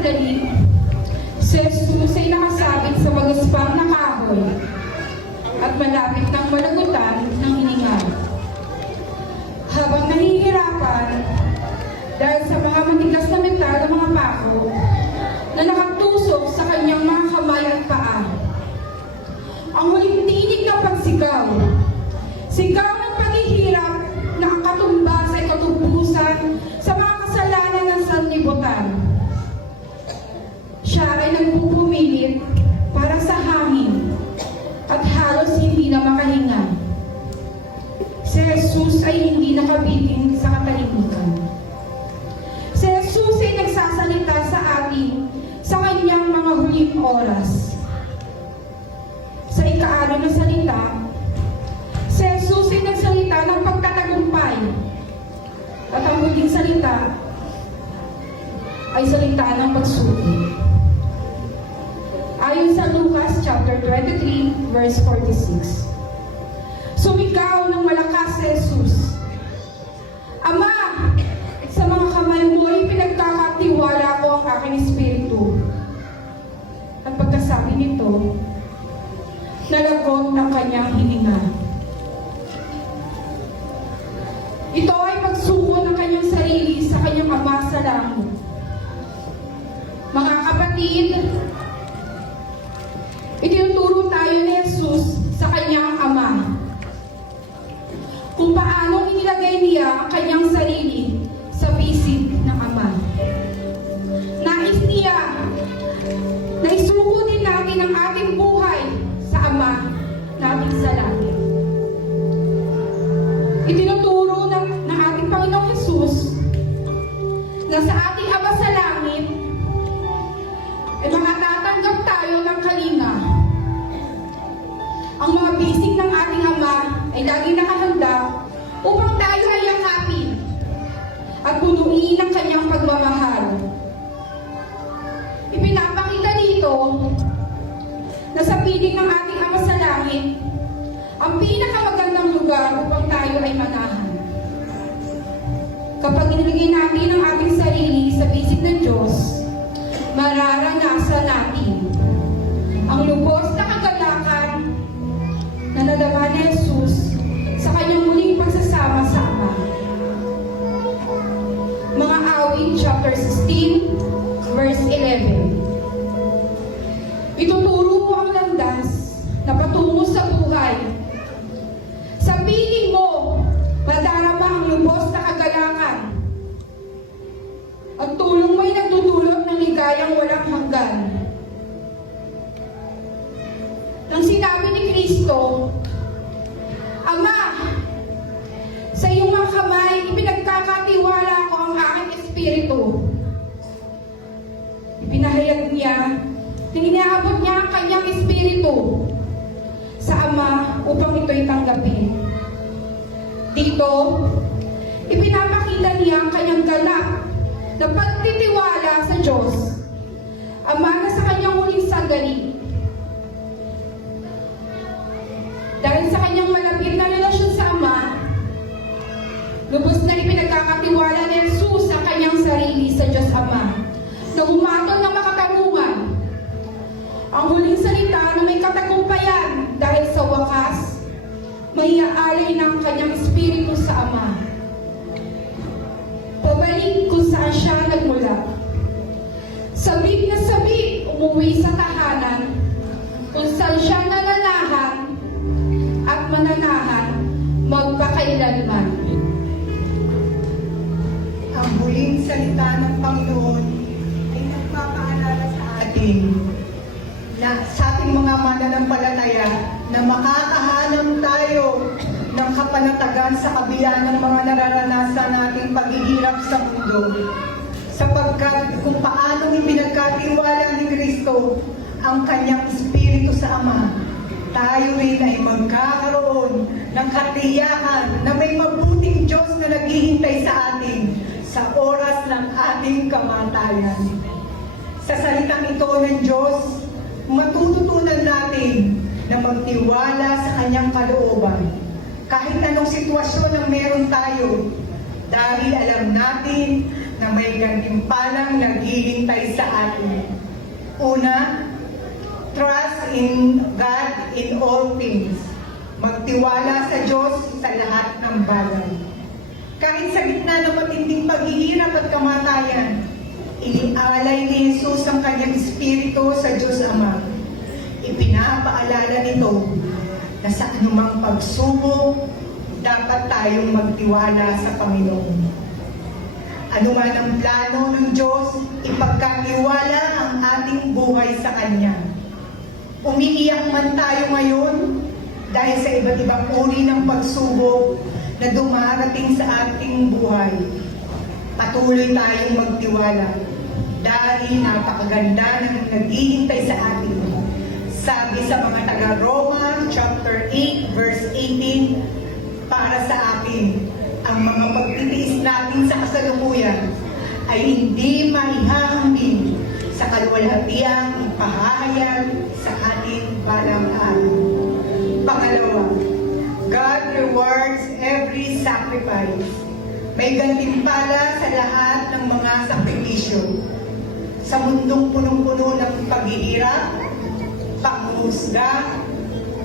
sandali, si Jesus ay nakasabit sa magaspang na kahoy at malapit ng malagutan ng hininga. Habang nahihirapan dahil sa mga matigas na metal ng mga pako na nakatusok sa kanyang mga kamay at paa. Ang huling tinig ng pagsigaw, sigaw ng paghihirap na ang katumbas ay katubusan sa mga kasalanan ng sanlibutan. Siya ay nagpupumilit para sa hangin at halos hindi na makahinga. Si Jesus ay hindi nakabitin sa katahimikan. Si Jesus ay nagsasalita sa atin sa kanyang mga huling oras. Sa ika-6 na salita, si Jesus ay nagsalita ng pagtatagumpay. At ang huling salita ay salita ng pagsubok. Ayon sa Lucas chapter 23, verse 46. Sumigaw ng malakas si Jesus, Ama, sa mga kamay mo ay pinagkakatiwala ko ang aking espiritu. At pagkasabi nito, nalagot ng kanyang hininga. Ito ay pagsuko ng kanyang sarili sa kanyang Ama sa langit. Mga kapatid, itinuturo tayo ni Jesus sa kanyang Ama kung paano inilagay niya ang kanyang sarili sa bisig ng Ama. Nais niya na isuko din natin ang ating buhay sa Ama natin sa langit. Itinuturo ng ating Panginoong Jesus na sa ating Ama sa langit ay makatatanggap tayo ng kalinga. Ang mga bisig ng ating Ama ay laging nakahanda upang tayo ay yakapin at punuin ng kanyang pagmamahal. Ipinapakita dito na sa piling ng ating Ama sa langit ang pinakamagandang lugar upang tayo ay manahan. Kapag inilagay natin ang ating sarili sa bisig ng Diyos, mararanasan natin ang lubos na kagalakan na nadama ni Jesus sa kanyang muling pagsasama sa Ama. Mga Awit chapter 16 verse 11. Ituturo mo ang landas na patungo sa buhay. Sa piling mo, madarama ang lubos na kagalakan. Ang tulong mo'y nagdudulot ng ligayang walang hanggan. Nang sinabi ni Kristo, Ama, sa iyong mga kamay, ipinagkakatiwala ko ang aking espiritu. Ipinahayag niya na inaabot niya ang kanyang espiritu sa Ama upang ito'y tanggapin. Dito, ipinapakita niya ang kanyang ganap na pagtitiwala sa Diyos, Ama na sa kanyang huling sandali. Dahil sa kanyang malapit na relasyon sa Ama, lubos na ipinagkakatiwala ni Jesus sa kanyang sarili sa Diyos Ama, na humatol ng makatarungan. Ang huling salita na may katagumpayan dahil sa wakas, may aalay ng kanyang espiritu sa Ama. Pabalik kung saan siya nagmula. Sabik na sabik umuwi sa tahanan kung saan siya nananahan at mananahan magpakailanman. Ang huling salita ng Panginoon ay nagpapaalala sa atin na sa ating mga mananampalataya na makakahanap tayo ng kapanatagan sa kabila ng mga nararanasan nating paghihirap sa mundo. Sapagkat kung paano ipinagkatiwala ni Kristo ang kanyang espiritu sa Ama, tayo rin ay magkakaroon ng katiyakan na may mabuting Diyos na naghihintay sa atin sa oras ng ating kamatayan. Sa salitang ito ng Diyos, matututunan natin na magtiwala sa kanyang kalooban. Kahit anong sitwasyon ang meron tayo, dahil alam natin na may gantimpalang naghihintay sa atin. Una, trust in God in all things. Magtiwala sa Diyos sa lahat ng bagay. Kahit sa gitna ng matinding paghihirap at kamatayan, inialay ni Jesus ang kanyang espiritu sa Diyos Ama. Ipinapaalala nito na sa anumang pagsubok, dapat tayong magtiwala sa Panginoon. Ano man ang plano ng Diyos, ipagkatiwala ang ating buhay sa Kanya. Umiiyak man tayo ngayon dahil sa iba't ibang uri ng pagsubok na dumarating sa ating buhay. Patuloy tayong magtiwala dahil napakaganda ng naghihintay sa atin. Sabi sa mga taga-Roma, chapter 8, verse 18, para sa atin, ang mga pagtitiis natin sa kasalukuyan ay hindi maihahambing sa kaluwalhatiang ipahahayag sa ating balang araw. Pangalawa, God rewards every sacrifice. May gantimpala sa lahat ng mga sakripisyo. Sa mundong punong-puno ng paghihirap, panghuhusga,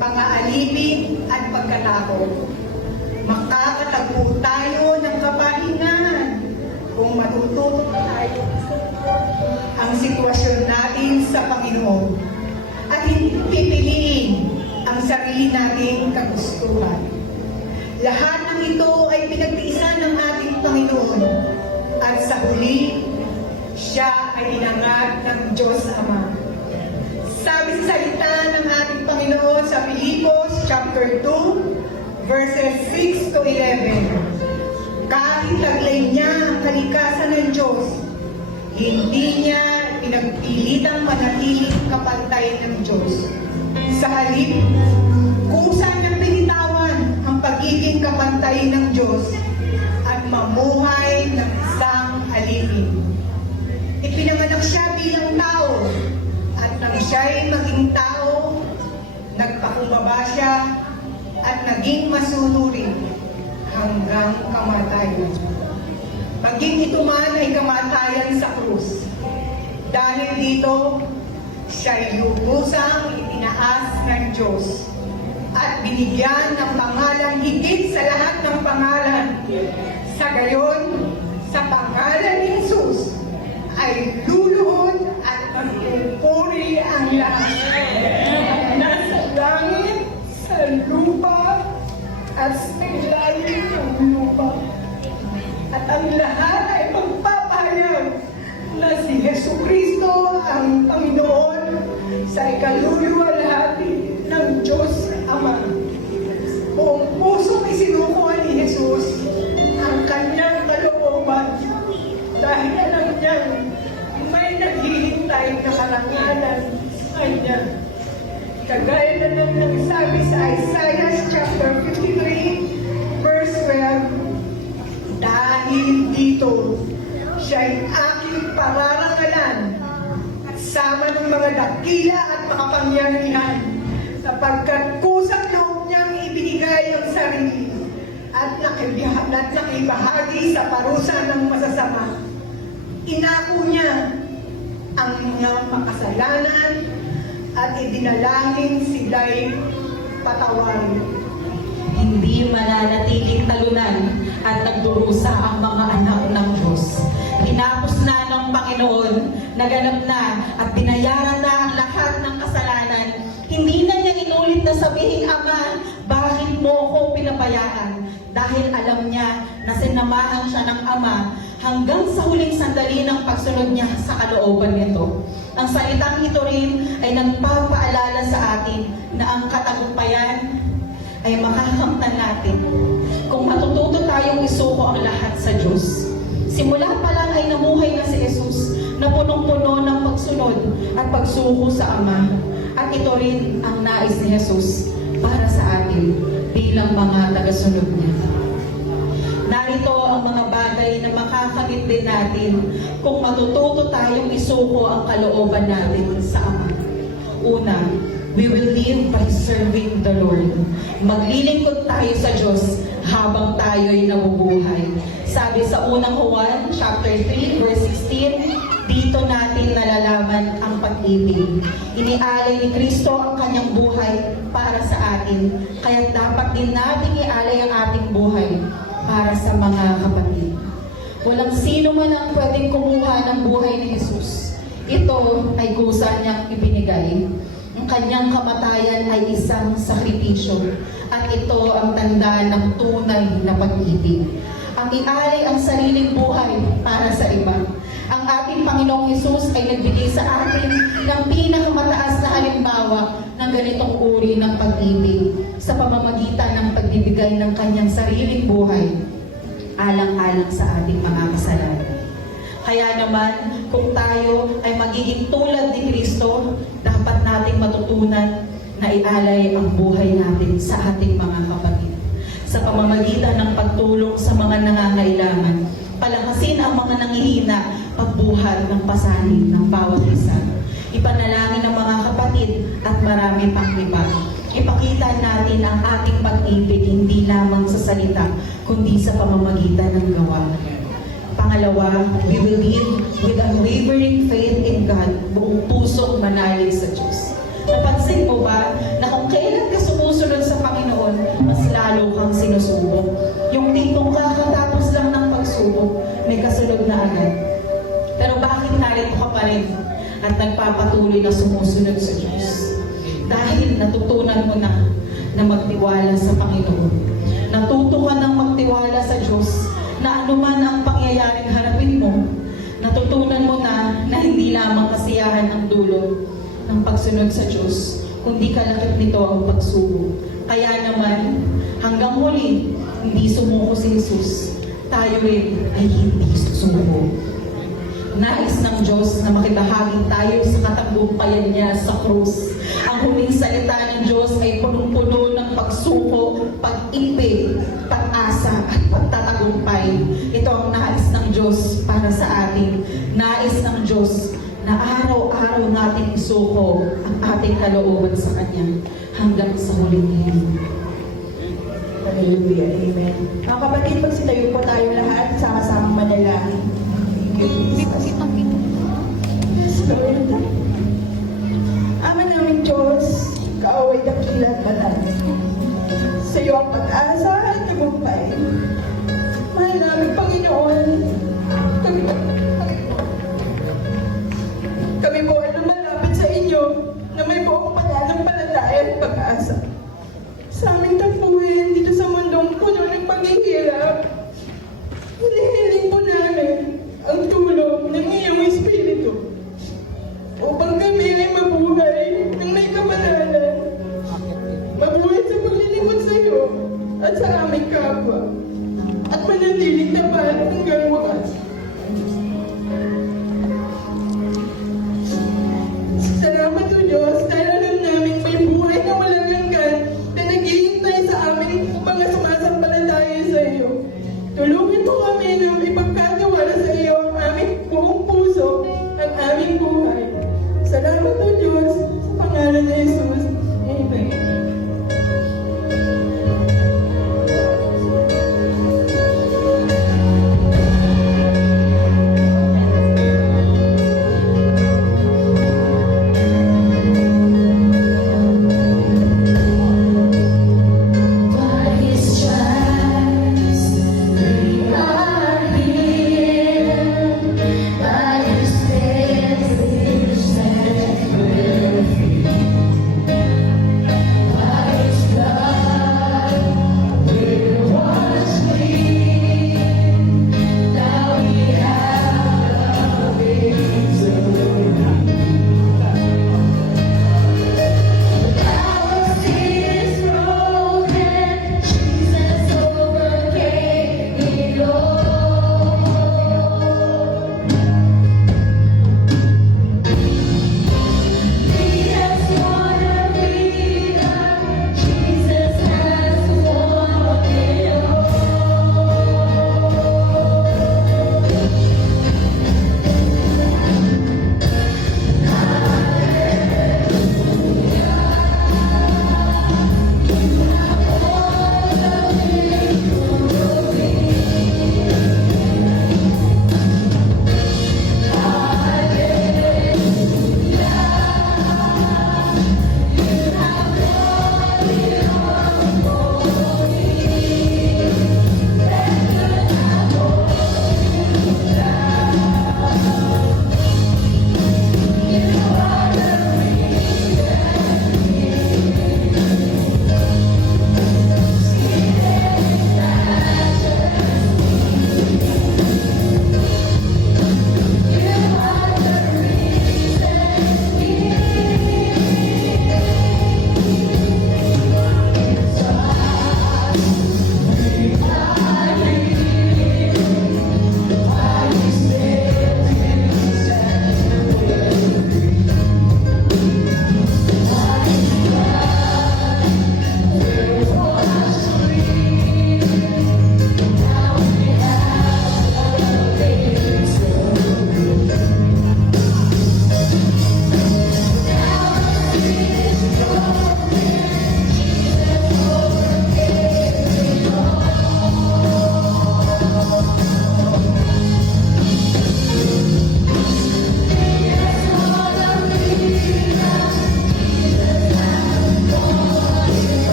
pang-aalipin at pagkatakot. Makakatagpo tayo ng kapahingan kung matututo tayo ang sitwasyon natin sa Panginoon at hindi pipiliin ang sarili nating kagustuhan. Lahat ng ito ay pinagtiisan ng ating Panginoon at sa huli, siya ay inangat ng Diyos Ama. Sabi sa salita ng ating Panginoon sa Filipos chapter 2, verses 6 to 11. Kahit taglay niya ang kalikasan ng Diyos, hindi niya pinagpilitang manatiling kapantay ng Diyos. Sa halip, kusa niyang binitawan ang pagiging kapantay ng Diyos at mamuhay ng isang alipin. Ipinanganak siya bilang tao at nang siya'y maging tao, nagpakumbaba siya at naging masunurin hanggang kamatayan. Maging ito man ay kamatayan sa krus. Dahil dito, siya'y lubusang itinaas ng Diyos at binigyan ng pangalan higit sa lahat ng pangalan. Sa gayon, sa pangalan ni Jesus, ay luluhod at magpupuri ang lahat. Nasa langit, sa lupa, at sa ilalim ng lupa. At ang lahat ay magpapahayag na si Jesucristo ang Panginoon sa ikaluluwalhati ng Diyos Ama. Buong pusong isinukuha ni Jesus ang kanyang kalooban dahil alam niya may naghihintay na karangalan sa kanya. Kagaya na nang nagsabi sa Isaiah chapter 53 verse 12, dahil dito siya'y aking pararangalan at sama ng mga dakila at makapangyarihan sapagkat kusang loob niyang ibinigay ang sarili at nakibahagi sa parusa ng masasama. Inako niya ang mga makasalanan at idinalangin sila'y patawarin. Hindi mananatiling talunan at nagdurusa ang mga anak ng Diyos. Tinapos na ng Panginoon, naganap na at binayaran na ang lahat ng kasalanan. Hindi na niya inulit na sabihin, Ama, bakit mo ako pinabayaan? Dahil alam niya na sinamahan siya ng Ama hanggang sa huling sandali ng pagsunod niya sa kalooban nito. Ang salitang ito rin ay nagpapaalala sa atin na ang katagumpayan ay makakamtan natin kung matututo tayong isuko ang lahat sa Diyos. Simula pa lang ay namuhay na si Jesus na punong-puno ng pagsunod at pagsuko sa Ama. At ito rin ang nais ni Jesus para sa atin bilang mga tagasunod niya. Narito ang mga bagay na makakamit din natin kung matututo tayong isuko ang kalooban natin sa Ama. Una, we will live by serving the Lord. Maglilingkod tayo sa Diyos habang tayo'y nabubuhay. Sabi sa unang Juan, chapter 3, verse 16, dito natin nalalaman ang pag-ibig. Inialay ni Kristo ang kanyang buhay para sa atin, kaya dapat din natin ialay ang ating buhay para sa mga kapatid. Walang sino man ang pwedeng kumuha ng buhay ni Jesus. Ito ay kusa niyang ibinigay. Ang kanyang kamatayan ay isang sakripisyo at ito ang tanda ng tunay na pag-ibig. Ang ialay ang sariling buhay para sa iba. Ang ating Panginoong Hesus ay nagbigay sa atin ng pinakamataas na halimbawa ng ganitong uri ng pag-ibig sa pamamagitan ng pagbibigay ng kanyang sariling buhay alang-alang sa ating mga kasalanan. Kaya naman, kung tayo ay magiging tulad ni Kristo, dapat nating matutunan na ialay ang buhay natin sa ating mga kapatid. Sa pamamagitan ng pagtulong sa mga nangangailangan, palakasin ang mga nangihina, pagbuhat ng pasanin ng bawat isa. Ipanalangin ng mga kapatid at marami pang iba. Ipakita natin ang ating pag-ibig hindi lamang sa salita, kundi sa pamamagitan ng gawa. Pangalawa, we will live with unwavering faith in God, buong pusong manalig sa Diyos. Napansin mo ba na kung kailan ka sumusunod sa Panginoon, mas lalo kang sinusubok? Yung tipong kakatapos lang ng pagsubok, may kasunod na agad. Pero bakit narito ka pa rin at nagpapatuloy na sumusunod sa Diyos? Dahil natutunan mo na magtiwala sa Panginoon. Natuto ka ng magtiwala sa Diyos na anuman ang pangyayaring harapin mo, natutunan mo na hindi lamang kasiyahan ang dulo ng pagsunod sa Diyos, kundi kalakip nito ang pagsubok. Kaya naman, hanggang huli, hindi sumuko si Jesus. Tayo rin ay hindi susuko. Nais ng Diyos na makibahagi tayo sa katagumpayan niya sa krus. Ang huling salita ng Diyos ay punong-puno ng pagsuko, pag-ibig, pag-asa at pagtatagumpay. Ito ang nais ng Diyos para sa atin. Nais ng Diyos na araw-araw natin isuko ang ating kalooban sa Kanya hanggang sa huling ngayon. Hallelujah. Amen. Mga kapatid, pagsitayo po tayo lahat, sama-samang manalangin. Lord, Ama naming Diyos, kaaway dakila at banal. Sa iyo ang pag-asa at tagumpay. Mahal namin Panginoon, kami po ay lumalapit sa inyo na may buong pananampalataya at pag-asa. Sa aming tapuhin dito sa mundong puno ng paghihirap, hinihiling po namin ang tulong ng iyong Espiritu upang kami ay mabuhay ng may kabanalan, mabuhay sa paglilingkod sa iyo at sa aming kapwa, at manatiling tapat hanggang wakas. Salamat o Diyos dahil alam namin may buhay na walang hanggan na naghihintay sa aming mga sumasampalataya sa iyo. Tulungan mo kami na ipagkatiwala sa iyo ang aming buong puso at aming buhay. Salamat o